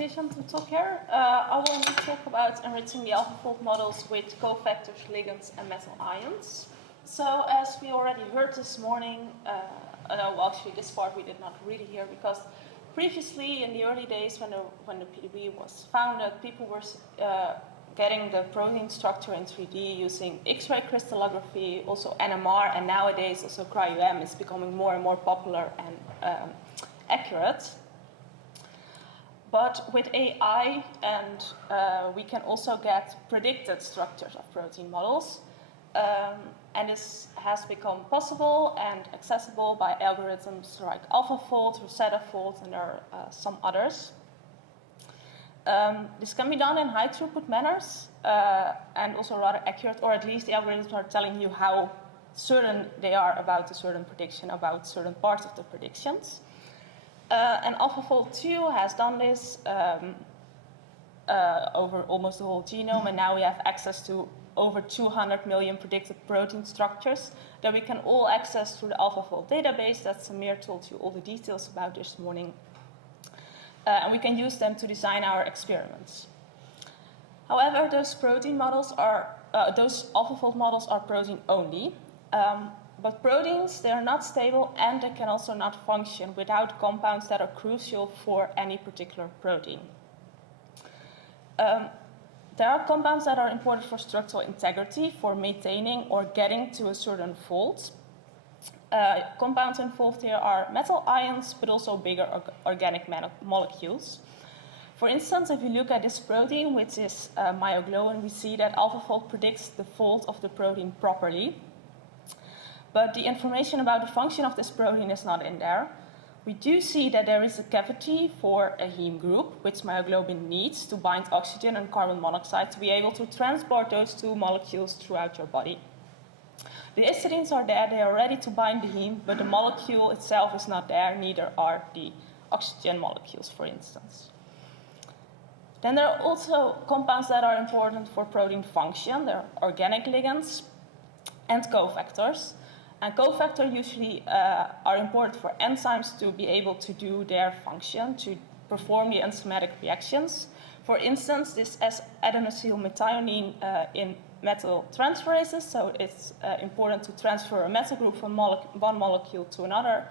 invitation to talk here. I want to talk about enriching the AlphaFold models with cofactors, ligands, and metal ions. So, as we already heard this morning, no, actually this part we did not really hear, because previously in the early days when the PDB was founded, people were getting the protein structure in 3D using X-ray crystallography, also NMR, and nowadays also cryo-EM is becoming more and more popular and accurate. But with AI, and we can also get predicted structures of protein models, and this has become possible and accessible by algorithms like AlphaFold, Reassembling, and there are some others. This can be done in high throughput manners and also rather accurate, or at least the algorithms are telling you how certain they are about a certain prediction, about certain parts of the predictions. And AlphaFold 2 has done this over almost the whole genome, and now we have access to over 200 million predicted protein structures that we can all access through the AlphaFold database that Samir told you all the details about this morning. And we can use them to design our experiments. However, those protein models are, those AlphaFold models are protein only. But proteins, they are not stable, and they can also not function without compounds that are crucial for any particular protein. There are compounds that are important for structural integrity, for maintaining or getting to a certain fold. Compounds involved here are metal ions, but also bigger organic molecules. For instance, if you look at this protein, which is myoglobin, we see that AlphaFold predicts the fold of the protein properly. But the information about the function of this protein is not in there. We do see that there is a cavity for a heme group, which myoglobin needs to bind oxygen and carbon monoxide to be able to transport those two molecules throughout your body. The histidines are there, they are ready to bind the heme, but the molecule itself is not there, neither are the oxygen molecules, for instance. Then there are also compounds that are important for protein function. There are organic ligands and cofactors. And cofactors usually are important for enzymes to be able to do their function, to perform the enzymatic reactions. For instance, this adenosylmethionine in metal transferases, so it's important to transfer a metal group from one molecule to another.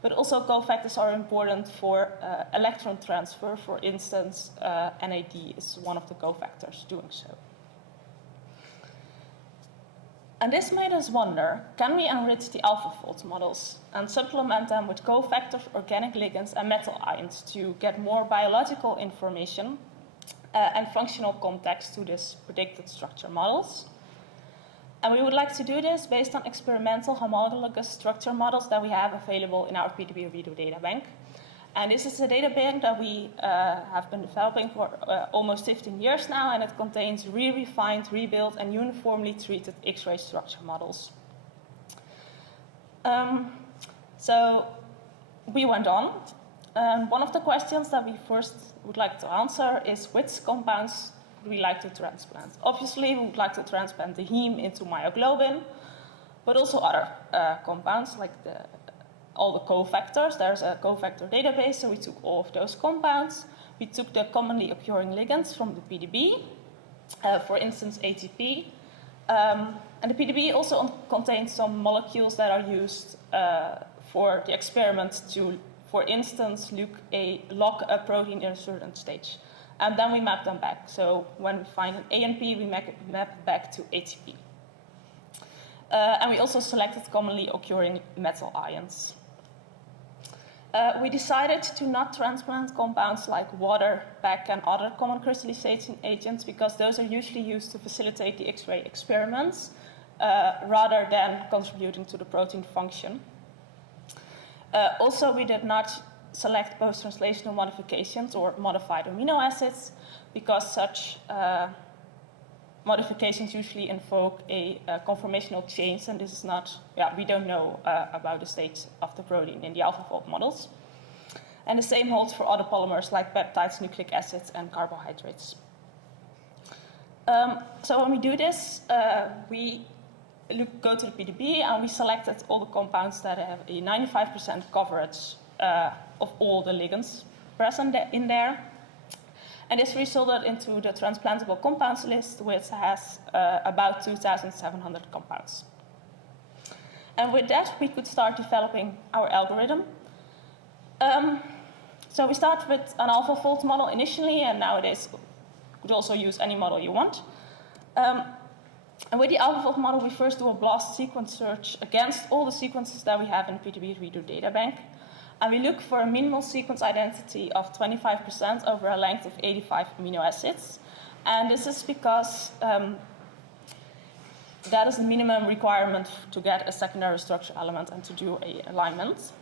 But also cofactors are important for electron transfer. For instance, NAD is one of the cofactors doing so. And this made us wonder, can we enrich the AlphaFold models and supplement them with cofactors, organic ligands, and metal ions to get more biological information and functional context to these predicted structure models? And we would like to do this based on experimental homologous structure models that we have available in our PDB redo databank. And this is a databank that we have been developing for almost 15 years now, and it contains re-refined, rebuilt, and uniformly treated X-ray structure models. So we went on. One of the questions that we first would like to answer is which compounds would we like to transplant? Obviously, we would like to transplant the heme into myoglobin, but also other compounds like all the cofactors. There's a cofactor database, so we took all of those compounds. We took the commonly occurring ligands from the PDB, for instance, ATP. And the PDB also contains some molecules that are used for the experiment to, for instance, lock a protein in a certain stage. And then we map them back. So when we find an ANP, we map back to ATP. And we also selected commonly occurring metal ions. We decided to not transplant compounds like water, PEG, and other common crystallization agents because those are usually used to facilitate the X-ray experiments rather than contributing to the protein function. Also, we did not select post-translational modifications or modified amino acids because such modifications usually invoke a conformational change, and this is not, we don't know about the state of the protein in the AlphaFold models. And the same holds for other polymers like peptides, nucleic acids, and carbohydrates. So when we do this, we go to the PDB and we selected all the compounds that have a 95% coverage of all the ligands present in there. And this resulted into the transplantable compounds list, which has about 2,700 compounds. And with that, we could start developing our algorithm. So we start with an AlphaFold model initially, and nowadays you could also use any model you want. And with the AlphaFold model, we first do a BLAST sequence search against all the sequences that we have in the PDB reader databank. And we look for a minimal sequence identity of 25% over a length of 85 amino acids. And this is because that is the minimum requirement to get a secondary structure element and to do an alignment.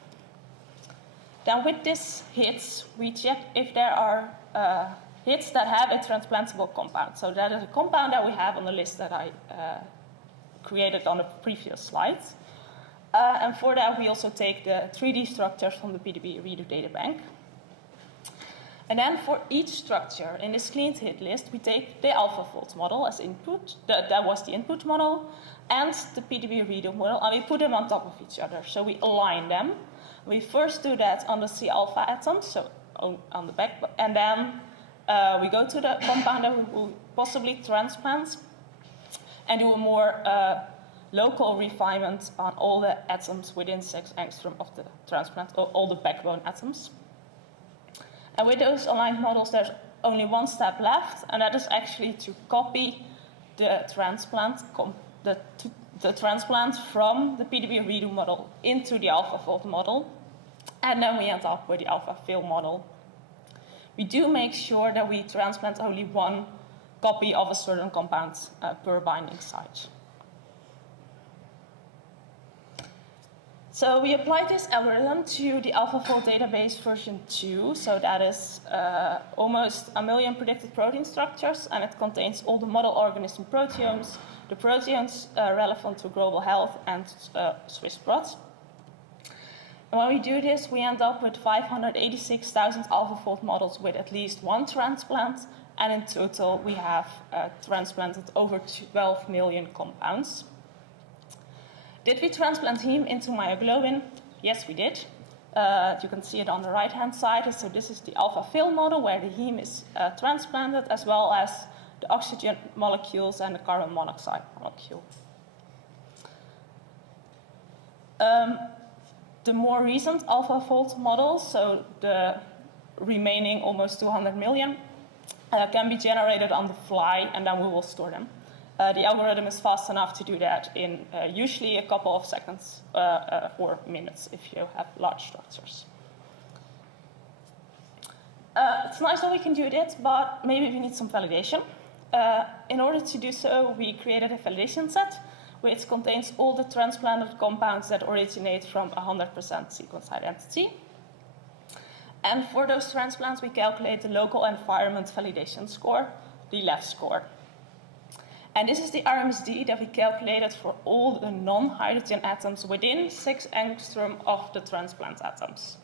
Then with these hits, we check if there are hits that have a transplantable compound. So that is a compound that we have on the list that I created on the previous slides. And for that, we also take the 3D structures from the PDB reader databank. And then for each structure in this cleaned hit list, we take the AlphaFold model as input. That was the input model, and the PDB reader model, and we put them on top of each other. So we align them. We first do that on the C alpha atoms, so on the back, and then we go to the compound that we will possibly transplant and do a more local refinement on all the atoms within 6 angstrom of the transplant, or all the backbone atoms. And with those aligned models, there's only one step left, and that is actually to copy the transplant, the transplant from the PDB redo model into the AlphaFold model, and then we end up with the AlphaFill model. We do make sure that we transplant only one copy of a certain compound per binding site. So we applied this algorithm to the AlphaFold database version 2. So that is almost 1 million predicted protein structures, and it contains all the model organism proteomes, the proteins relevant to global health, and Swiss prots. And when we do this, we end up with 586,000 AlphaFold models with at least one transplant, and in total we have transplanted over 12 million compounds. Did we transplant heme into myoglobin? Yes, we did. You can see it on the right-hand side. So this is the AlphaFill model where the heme is transplanted, as well as the oxygen molecules and the carbon monoxide molecule. The more recent AlphaFold models, so the remaining almost 200 million, can be generated on the fly, and then we will store them. The algorithm is fast enough to do that in usually a couple of seconds or minutes if you have large structures. It's nice that we can do it, but maybe we need some validation. In order to do so, we created a validation set which contains all the transplanted compounds that originate from 100% sequence identity. And for those transplants, we calculate the local environment validation score, the LEV score. And this is the RMSD that we calculated for all the non-hydrogen atoms within 6 angstrom of the transplant atoms.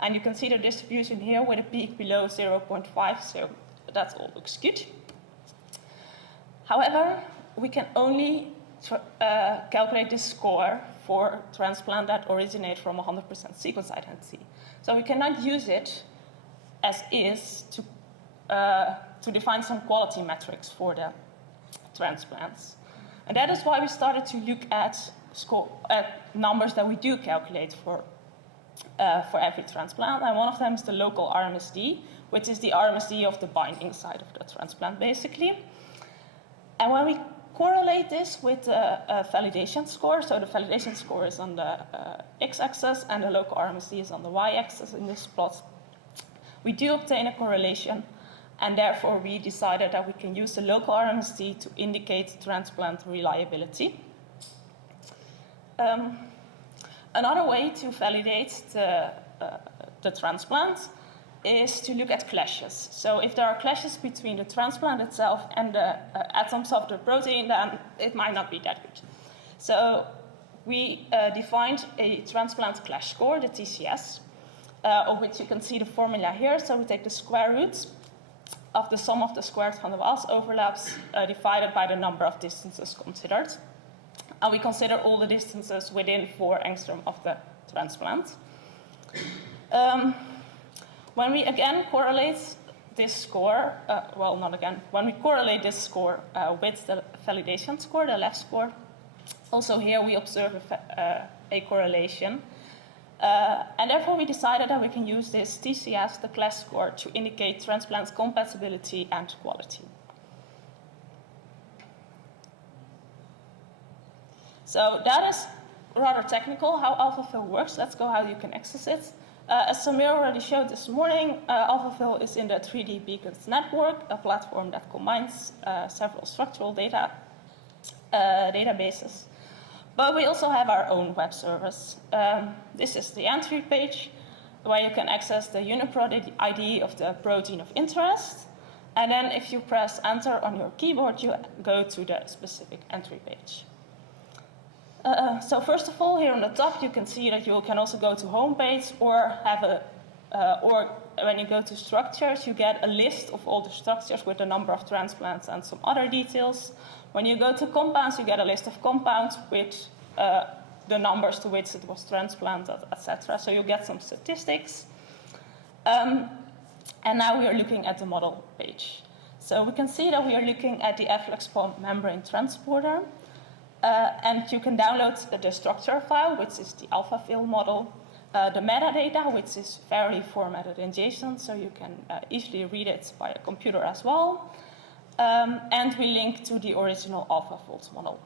And you can see the distribution here with a peak below 0.5, so that all looks good. However, we can only calculate this score for transplant that originate from 100% sequence identity. So we cannot use it as is to define some quality metrics for the transplants. And that is why we started to look at numbers that we do calculate for every transplant. And one of them is the local RMSD, which is the RMSD of the binding site of the transplant, basically. And when we correlate this with the validation score, so the validation score is on the x-axis and the local RMSD is on the y-axis in this plot, we do obtain a correlation. And therefore, we decided that we can use the local RMSD to indicate transplant reliability. Another way to validate the transplant is to look at clashes. So if there are clashes between the transplant itself and the atoms of the protein, then it might not be that good. So we defined a transplant clash score, the TCS, of which you can see the formula here. So we take the square roots of the sum of the squared van der Waals overlaps divided by the number of distances considered. And we consider all the distances within 4 angstrom of the transplant. When we again correlate this score, well, not again, when we correlate this score with the validation score, the left score, also here we observe a correlation. And therefore we decided that we can use this TCS, the class score, to indicate transplant compatibility and quality. So that is rather technical, how AlphaFill works. Let's go how you can access it. As Samir already showed this morning, AlphaFill is in the 3D Beacons network, a platform that combines several structural databases. But we also have our own web service. This is the entry page, where you can access the UNIPROT ID of the protein of interest. And then if you press enter on your keyboard, you go to the specific entry page. So first of all, here on the top, you can see that you can also go to homepage or have or when you go to structures, you get a list of all the structures with the number of transplants and some other details. When you go to compounds, you get a list of compounds with the numbers to which it was transplanted, etc. So you get some statistics. And now we are looking at the model page. So we can see that we are looking at the efflux pump membrane transporter. And you can download the structure file, which is the AlphaFill model, the metadata, which is fairly formatted in JSON, so you can easily read it by a computer as well. And we link to the original AlphaFold model.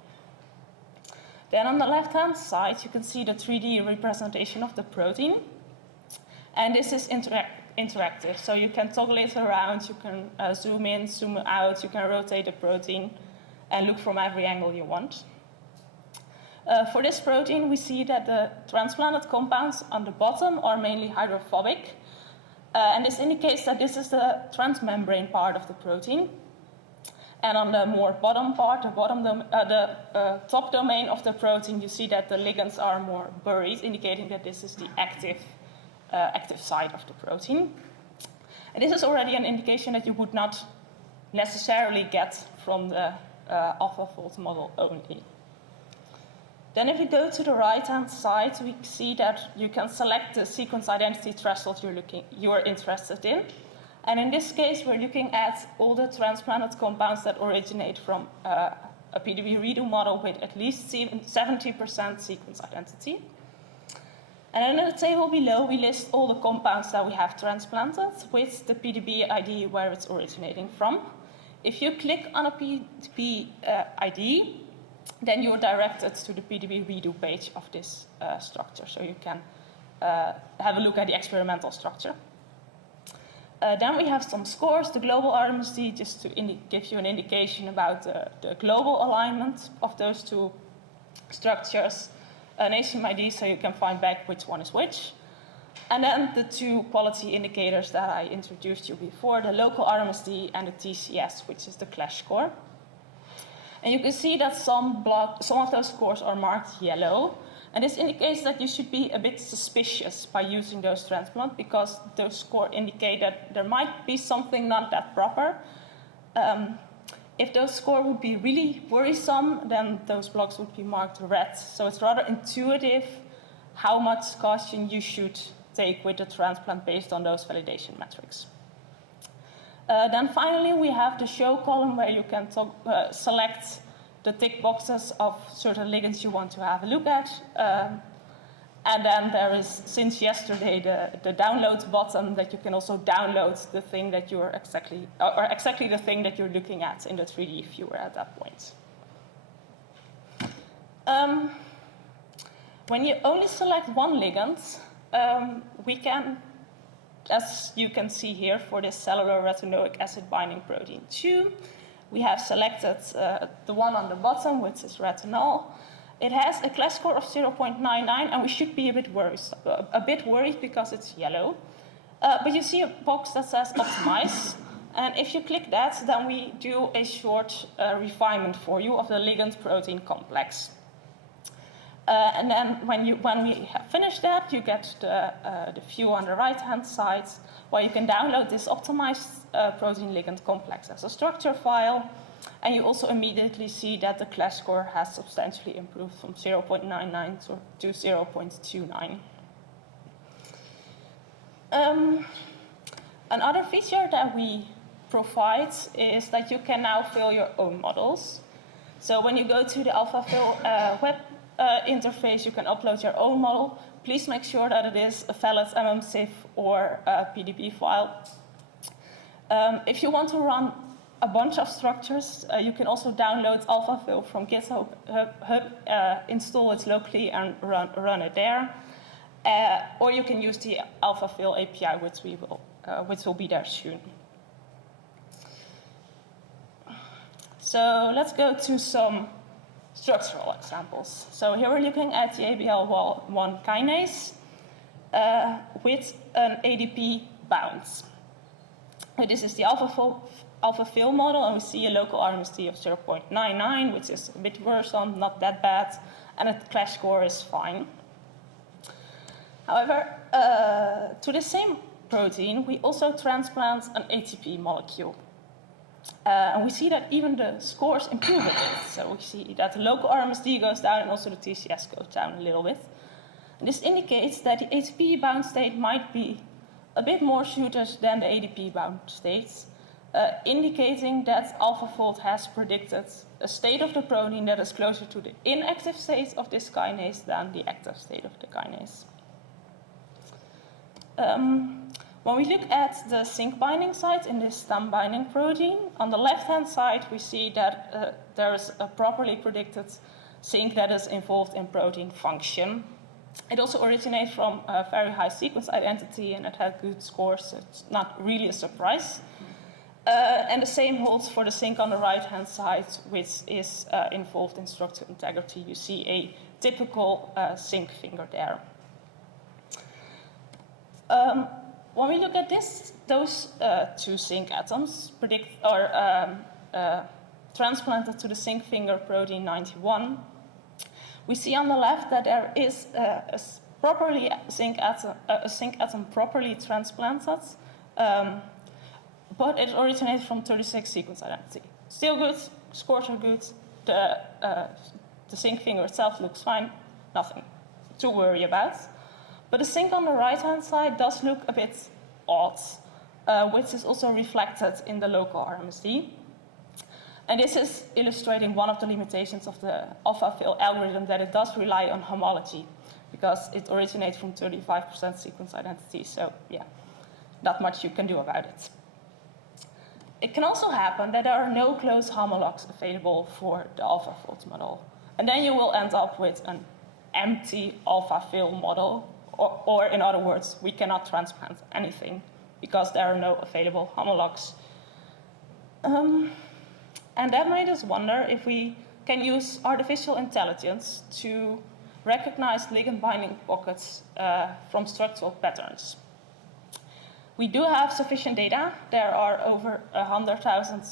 Then on the left-hand side, you can see the 3D representation of the protein. And this is interactive, so you can toggle it around, you can zoom in, zoom out, you can rotate the protein and look from every angle you want. For this protein, we see that the transplanted compounds on the bottom are mainly hydrophobic. And this indicates that this is the transmembrane part of the protein. And on the more bottom part, the top domain of the protein, you see that the ligands are more buried, indicating that this is the active side of the protein. And this is already an indication that you would not necessarily get from the AlphaFold model only. Then if you go to the right-hand side, we see that you can select the sequence identity threshold you are interested in. And in this case, we're looking at all the transplanted compounds that originate from a PDB redo model with at least 70% sequence identity. And then in the table below, we list all the compounds that we have transplanted with the PDB ID where it's originating from. If you click on a PDB ID, then you're directed to the PDB redo page of this structure, so you can have a look at the experimental structure. Then we have some scores, the global RMSD, just to give you an indication about the global alignment of those two structures, an ASIM ID, so you can find back which one is which. And then the two quality indicators that I introduced you before, the local RMSD and the TCS, which is the clash score. And you can see that some of those scores are marked yellow. And this indicates that you should be a bit suspicious by using those transplants, because those scores indicate that there might be something not that proper. If those scores would be really worrisome, then those blocks would be marked red. So it's rather intuitive how much caution you should take with the transplant based on those validation metrics. Then finally, we have the show column where you can select the tick boxes of certain ligands you want to have a look at. And then there is, since yesterday, the download button that you can also download the thing that you're exactly the thing that you're looking at in the 3D viewer at that point. When you only select one ligand, we can, as you can see here, for this cellular retinoic acid binding protein 2, we have selected the one on the bottom, which is retinol. It has a class score of 0.99, and we should be a bit worried because it's yellow. But you see a box that says optimize, and if you click that, then we do a short refinement for you of the ligand-protein complex. And then when we have finished that, you get the view on the right-hand side, where you can download this optimized protein-ligand complex as a structure file. And you also immediately see that the class score has substantially improved from 0.99 to 0.29. Another feature that we provide is that you can now fill your own models. So when you go to the AlphaFill web interface, you can upload your own model. Please make sure that it is a valid MMSIF or a PDB file. If you want to run a bunch of structures, you can also download AlphaFill from GitHub, install it locally and run it there. Or you can use the AlphaFill API, which will be there soon. So let's go to some structural examples. So here we're looking at the ABL1 kinase with an ADP bounce. So this is the AlphaFill model, and we see a local RMSD of 0.99, which is a bit worse on, not that bad, and a clash score is fine. However, to the same protein, we also transplant an ATP molecule. And we see that even the scores improve a bit. So we see that the local RMSD goes down and also the TCS goes down a little bit. And this indicates that the ATP bound state might be a bit more suited than the ADP bound states, indicating that AlphaFold has predicted a state of the protein that is closer to the inactive state of this kinase than the active state of the kinase. When we look at the zinc binding site in this stem binding protein, on the left-hand side we see that there is a properly predicted zinc that is involved in protein function. It also originates from a very high sequence identity and it had good scores, so it's not really a surprise. And the same holds for the zinc on the right-hand side, which is involved in structural integrity. You see a typical zinc finger there. When we look at this, those two zinc atoms transplanted to the zinc finger protein 91. We see on the left that there is a zinc atom properly transplanted, but it originates from 36 sequence identity. Still good, scores are good, the zinc finger itself looks fine, nothing to worry about. But the zinc on the right-hand side does look a bit odd, which is also reflected in the local RMSD. And this is illustrating one of the limitations of the AlphaFill algorithm, that it does rely on homology, because it originates from 35% sequence identity. So yeah, not much you can do about it. It can also happen that there are no close homologs available for the AlphaFold model. And then you will end up with an empty AlphaFill model, or in other words, we cannot transplant anything because there are no available homologs. And that made us wonder if we can use artificial intelligence to recognize ligand binding pockets from structural patterns. We do have sufficient data. There are over 100,000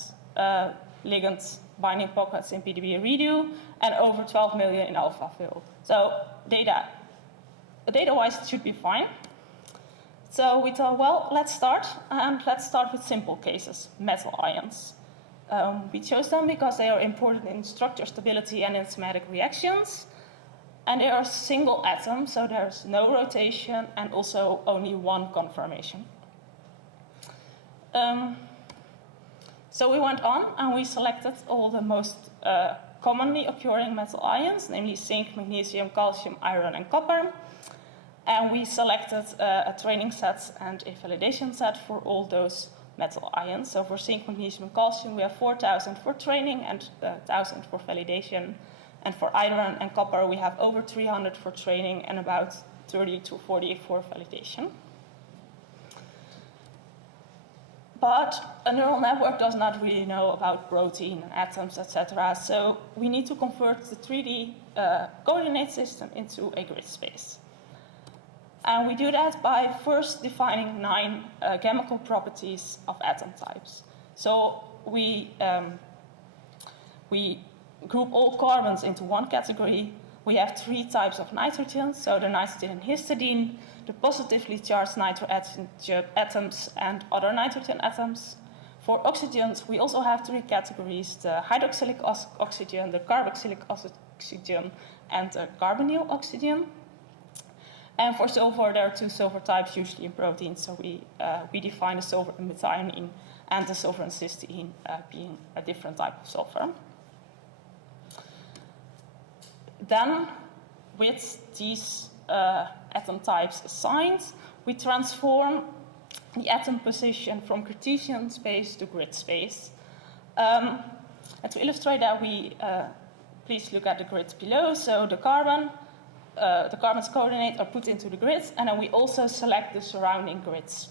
ligand binding pockets in PDB redo and over 12 million in AlphaFill. So data-wise, it should be fine. So we thought, well, let's start with simple cases, metal ions. We chose them because they are important in structure stability and in enzymatic reactions. And they are single atoms, so there's no rotation and also only one conformation. So we went on and we selected all the most commonly occurring metal ions, namely zinc, magnesium, calcium, iron, and copper. And we selected a training set and a validation set for all those metal ions. So for zinc, magnesium, and calcium, we have 4,000 for training and 1,000 for validation. And for iron and copper, we have over 300 for training and about 30 to 40 for validation. But a neural network does not really know about protein and atoms, etc. So we need to convert the 3D coordinate system into a grid space. And we do that by first defining 9 chemical properties of atom types. So we group all carbons into one category. We have 3 types of nitrogen, so the nitrogen and histidine, the positively charged nitrogen atoms, and other nitrogen atoms. For oxygens, we also have 3 categories: the hydroxylic oxygen, the carboxylic oxygen, and the carbonyl oxygen. And for sulfur, there are two sulfur types usually in proteins, so we define the sulfur and methionine and the sulfur and cysteine being a different type of sulfur. Then, with these atom types assigned, we transform the atom position from Cartesian space to grid space. And to illustrate that, please look at the grids below. So the carbon's coordinates are put into the grids, and then we also select the surrounding grids.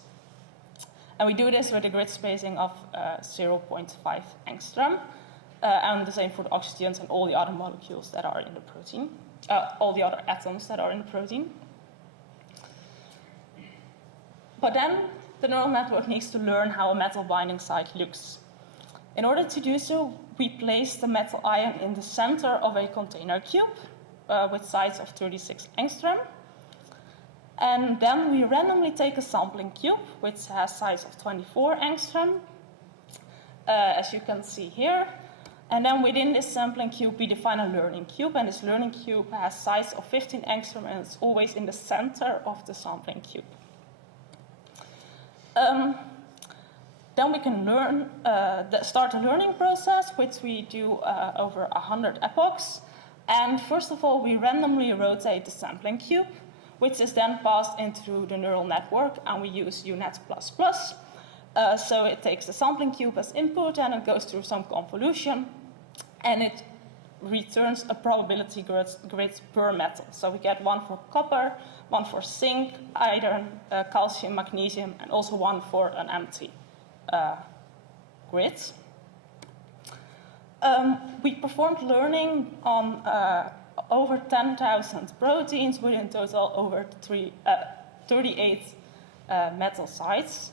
And we do this with a grid spacing of 0.5 angstrom, and the same for the oxygens and all the other molecules that are in the protein, all the other atoms that are in the protein. But then the neural network needs to learn how a metal binding site looks. In order to do so, we place the metal ion in the center of a container cube with size of 36 angstrom. And then we randomly take a sampling cube, which has size of 24 angstrom, as you can see here. And then within this sampling cube, we define a learning cube, and this learning cube has size of 15 angstrom, and it's always in the center of the sampling cube. Then we can start the learning process, which we do over 100 epochs. And first of all, we randomly rotate the sampling cube, which is then passed into the neural network, and we use Unet++. So it takes the sampling cube as input, and it goes through some convolution, and it returns a probability grid per metal. So we get one for copper, one for zinc, iron, calcium, magnesium, and also one for an empty grid. We performed learning on over 10,000 proteins with in total over 38 metal sites.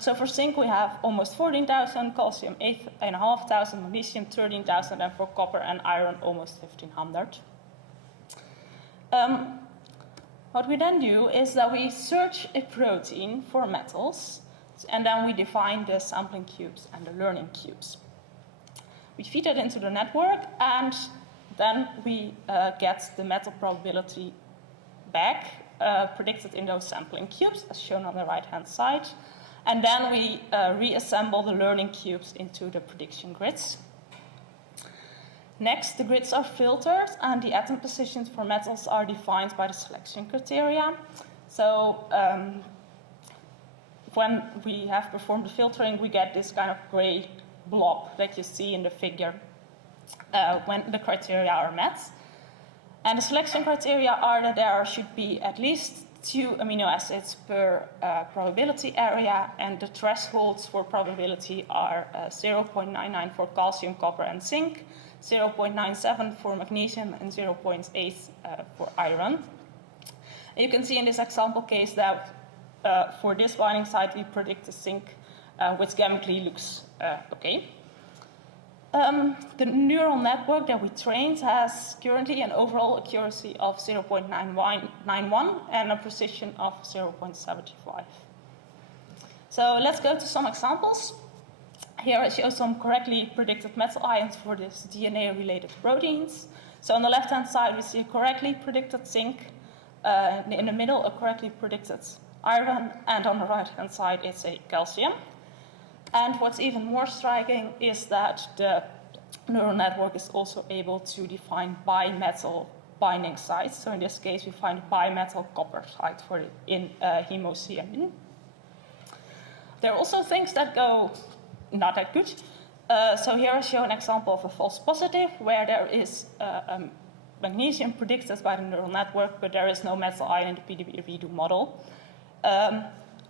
So for zinc we have almost 14,000, calcium 8,500, magnesium 13,000, and for copper and iron almost 1,500. What we then do is that we search a protein for metals, and then we define the sampling cubes and the learning cubes. We feed it into the network, and then we get the metal probability back, predicted in those sampling cubes, as shown on the right-hand side. And then we reassemble the learning cubes into the prediction grids. Next, the grids are filtered, and the atom positions for metals are defined by the selection criteria. So when we have performed the filtering, we get this kind of gray blob that you see in the figure when the criteria are met. And the selection criteria are that there should be at least 2 amino acids per probability area, and the thresholds for probability are 0.99 for calcium, copper, and zinc, 0.97 for magnesium, and 0.8 for iron. And you can see in this example case that for this binding site we predict the zinc, which chemically looks okay. The neural network that we trained has currently an overall accuracy of 0.91 and a precision of 0.75. So let's go to some examples. Here I show some correctly predicted metal ions for these DNA-related proteins. So on the left-hand side we see a correctly predicted zinc, in the middle a correctly predicted iron, and on the right-hand side it's a calcium. And what's even more striking is that the neural network is also able to define bimetal binding sites. So in this case, we find a bimetal copper site for in hemocyanin. There are also things that go not that good. So here I show an example of a false positive where there is magnesium predicted by the neural network, but there is no metal ion in the PDB redo model.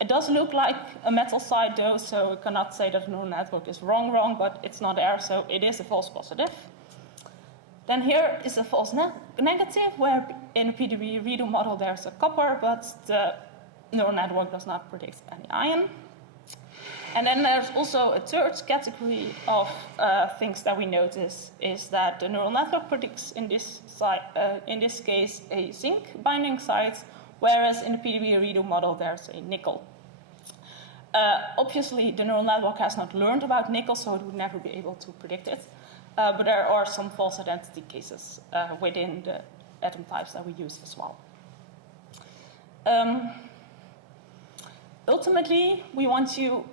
It does look like a metal site though, so we cannot say that the neural network is wrong, but it's not there, so it is a false positive. Then here is a false negative, where in the PDB redo model there's a copper, but the neural network does not predict any ion. And then there's also a third category of things that we notice, is that the neural network predicts in this case a zinc binding site, whereas in the PDB redo model there's a nickel. Obviously, the neural network has not learned about nickel, so it would never be able to predict it. but there are some false identity cases within the atom types that we use as well. Ultimately, we want to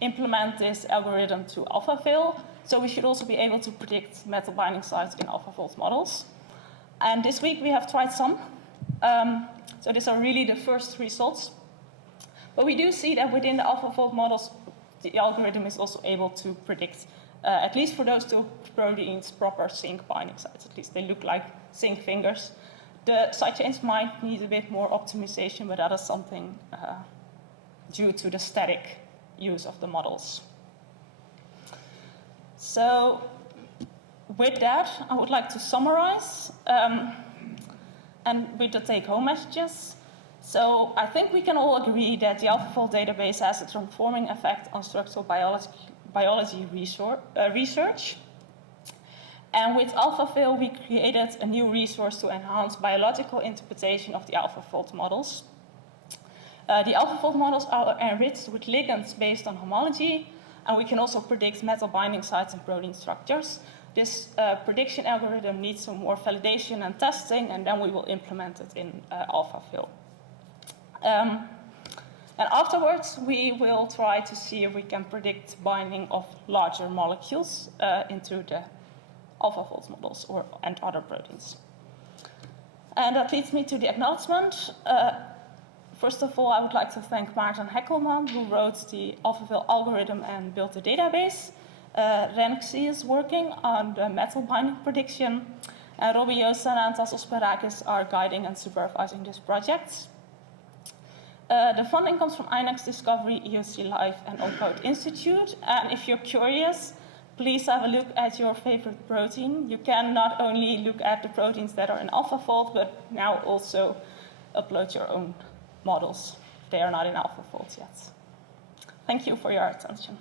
implement this algorithm to AlphaFill, so we should also be able to predict metal binding sites in AlphaFold models. And this week we have tried some. So these are really the first results. But we do see that within the AlphaFold models, the algorithm is also able to predict, at least for those two proteins, proper zinc binding sites. At least they look like zinc fingers. The side chains might need a bit more optimization, but that is something due to the static use of the models. So with that, I would like to summarize and with the take-home messages. So I think we can all agree that the AlphaFold database has a transforming effect on structural biology research. And with AlphaFill, we created a new resource to enhance biological interpretation of the AlphaFold models. The AlphaFold models are enriched with ligands based on homology, and we can also predict metal binding sites and protein structures. This prediction algorithm needs some more validation and testing, and then we will implement it in AlphaFill. And afterwards, we will try to see if we can predict binding of larger molecules into the AlphaFold models and other proteins. And that leads me to the acknowledgement. First of all, I would like to thank Maarten Hekkelman, who wrote the AlphaFill algorithm and built the database. NKI is working on the metal binding prediction, and Robbie Joosten and Tassos Perakis are guiding and supervising this project. The funding comes from INEX Discovery, EOC Life, and OnCode Institute. And if you're curious, please have a look at your favorite protein. You can not only look at the proteins that are in AlphaFold, but now also upload your own models. They are not in AlphaFold yet. Thank you for your attention.